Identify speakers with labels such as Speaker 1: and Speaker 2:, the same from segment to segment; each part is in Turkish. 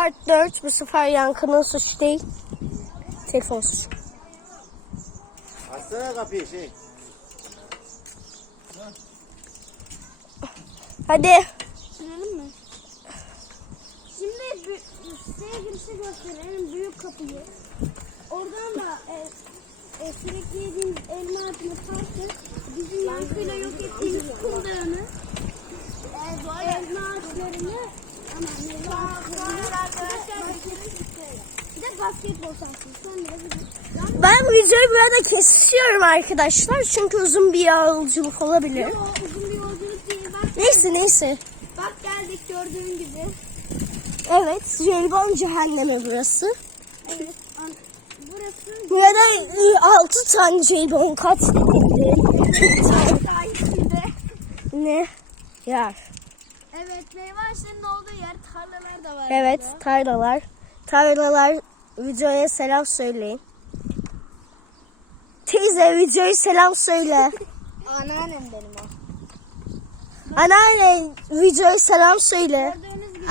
Speaker 1: part 4. Bu sefer yankının suçu değil. Telefon suçu.
Speaker 2: Açsana kapıyı şey.
Speaker 1: Hadi.
Speaker 3: Sürelim mi? Şimdi size girişi gösterelim büyük kapıyı. Oradan da e, e, sürekli yediğimiz elma ağacını tarttık. Bizim yankıyla yok ettiğimiz kum dağını. E, elma ağaçlarını
Speaker 1: Ben videoyu burada kesiyorum arkadaşlar. Çünkü uzun bir yolculuk olabilir.
Speaker 3: Yo, uzun bir yolculuk değil. Bak,
Speaker 1: Neyse neyse.
Speaker 3: bak geldik gördüğün gibi.
Speaker 1: Evet. Jelibon cehennemi burası.
Speaker 3: Evet. Burası
Speaker 1: Burada 6 tane jelibon katledildi. Ne? Yer.
Speaker 3: Evet meyve ağaçlarının olduğu yer tarlalar da var.
Speaker 1: Evet
Speaker 3: burada.
Speaker 1: tarlalar. Tarlalar videoya selam söyleyin. Teyze videoya selam söyle.
Speaker 3: Anneannem benim o.
Speaker 1: Anneanne videoya selam söyle.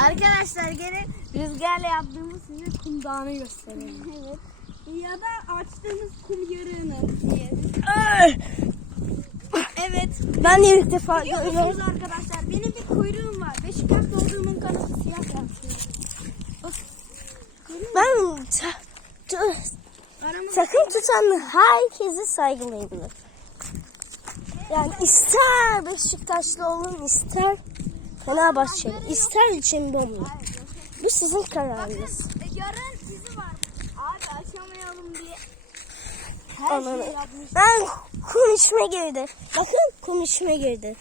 Speaker 3: Arkadaşlar gelin rüzgarla yaptığımız size kum dağını gösterelim. evet. Ya da açtığımız kum yarığını diyelim. Evet.
Speaker 1: Ben de ilk defa görüyorum.
Speaker 3: arkadaşlar?
Speaker 1: Ben takım tutan herkese saygılıyım. Yani ister Beşiktaşlı olun ister Fenerbahçeli ister Cimbomlu. Bu sizin kararınız.
Speaker 3: Her yapmış.
Speaker 1: Ben içme girdi. Bakın içme girdi.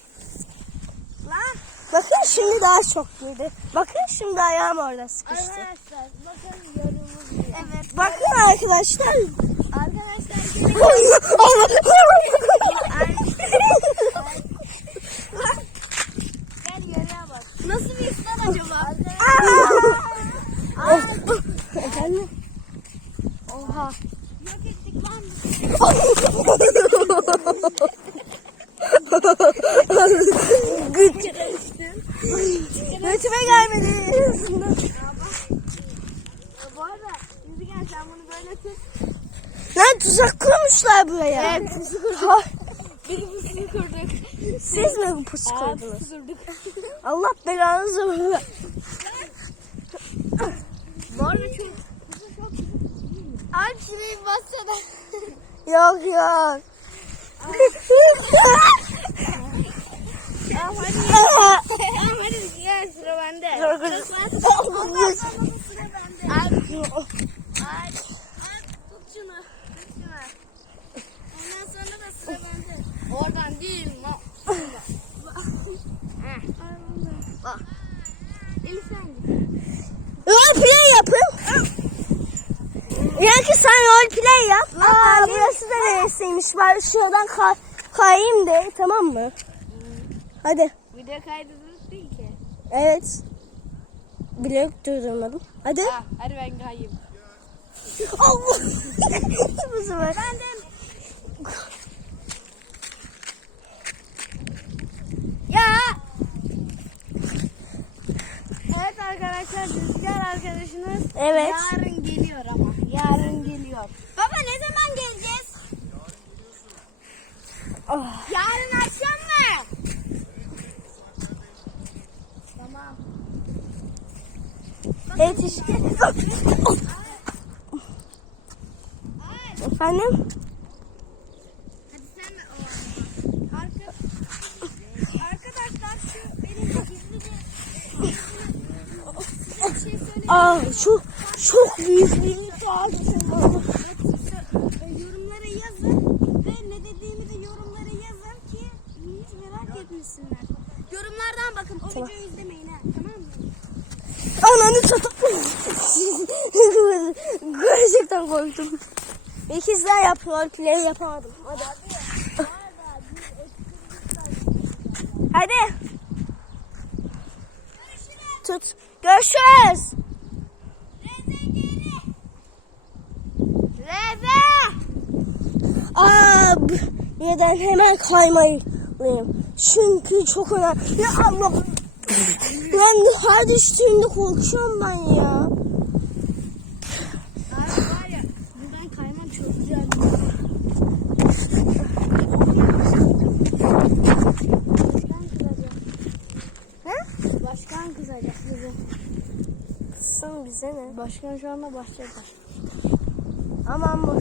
Speaker 3: Lan.
Speaker 1: Bakın şimdi daha çok girdi. Bakın şimdi ayağım orada sıkıştı.
Speaker 3: Arkadaşlar bakın Evet.
Speaker 1: Bakın arkadaşlar.
Speaker 3: Arkadaşlar. Gel bak. Nasıl bir his lan acaba?
Speaker 1: Efendim?
Speaker 3: Oha. Yok ettik lan.
Speaker 1: Götüme gelmedi.
Speaker 3: Bu arada Rüzgar sen bunu böyle tut.
Speaker 1: Lan tuzak kurmuşlar buraya.
Speaker 3: Evet, pusu kurduk. Bir pusu kurduk.
Speaker 1: Siz mi bu pusu
Speaker 3: Aa,
Speaker 1: koydunuz?
Speaker 3: pusu kurduk.
Speaker 1: Allah belanızı versin.
Speaker 3: Bu arada çok... Alp şurayı bassana.
Speaker 1: Yok yok.
Speaker 3: Tamam hadi. Tamam hadi gel sıra bende.
Speaker 1: Dur,
Speaker 3: bu sıra bende. Alp. Alp tut şunu. Tut şunu. Ondan sonra da sıra bende. Oradan değil. ma- Heh. Bak. Elif sen git.
Speaker 1: Roleplay yapın. Yankı sen roleplay yap. Aa burası da neresiymiş? Ben şuradan kay kayayım de tamam mı? Hadi.
Speaker 3: Video kaydedilir değil ki.
Speaker 1: Evet. Bile durdurmadım. Hadi.
Speaker 3: Ha, hadi ben kayayım.
Speaker 1: Allah. Bu sefer.
Speaker 3: Ben de Ya. Evet arkadaşlar Rüzgar arkadaşınız
Speaker 1: Evet.
Speaker 3: yarın
Speaker 1: Oh.
Speaker 3: Yarın akşam mı? Tamam.
Speaker 1: Evet. Efendim?
Speaker 3: Bir şey söyleyeyim.
Speaker 1: Aa şu çok büyük bir ağaç.
Speaker 3: E, yorumlara yazın ve ne dediğimi de yorumlara yazın ki hiç merak etmesinler. Yorumlardan bakın o videoyu izlemeyin ha tamam mı?
Speaker 1: Ananı çatıp. Gerçekten korktum. İkizler yap roleplay yapamadım. Hadi. Hadi. Tut. Görüşürüz.
Speaker 3: Reze!
Speaker 1: Aa, b- neden hemen kaymayayım? Çünkü çok önemli. Ya Allah. Ben her düştüğümde korkuyorum ben ya. Başkan kızacak bize. Kızsın bize ne?
Speaker 3: Başkan şu anda bahçede.
Speaker 1: Aman bu.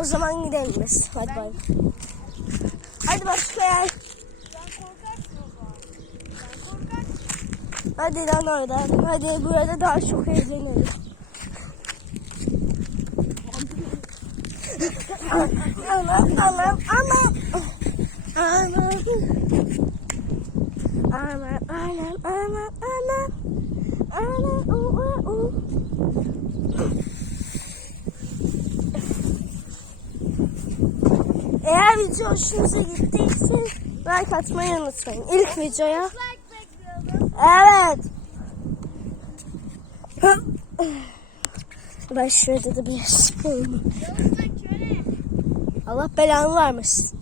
Speaker 1: O zaman gidelim biz. Hadi bay. Hadi başkan. Hadi lan orada. Hadi burada daha çok eğlenelim. anam anam anam. Anam. Eğer video hoşunuza gittiyse like atmayı unutmayın. İlk videoya. Evet. Ben şurada da bir yer Allah belanı vermesin.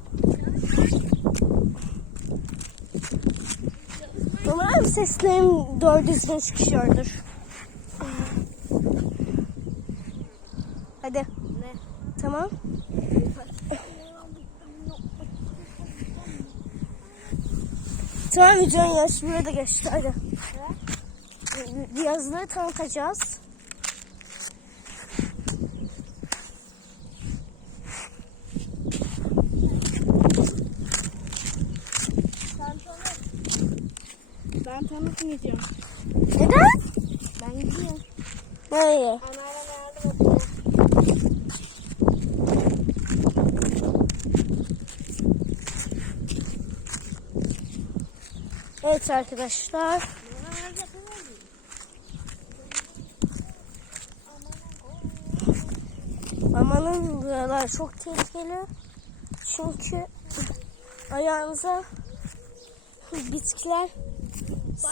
Speaker 1: Umarım seslerim doğru düzgün çıkıyordur. Hadi.
Speaker 3: Ne?
Speaker 1: Tamam. Tamam videonun yarısı burada geçti. Hadi. Yazıları tanıtacağız.
Speaker 3: Ben tanıtmayacağım.
Speaker 1: Neden?
Speaker 3: Ben gidiyorum.
Speaker 1: Nereye? Evet arkadaşlar. Amanın buralar çok tehlikeli. Çünkü ayağınıza bitkiler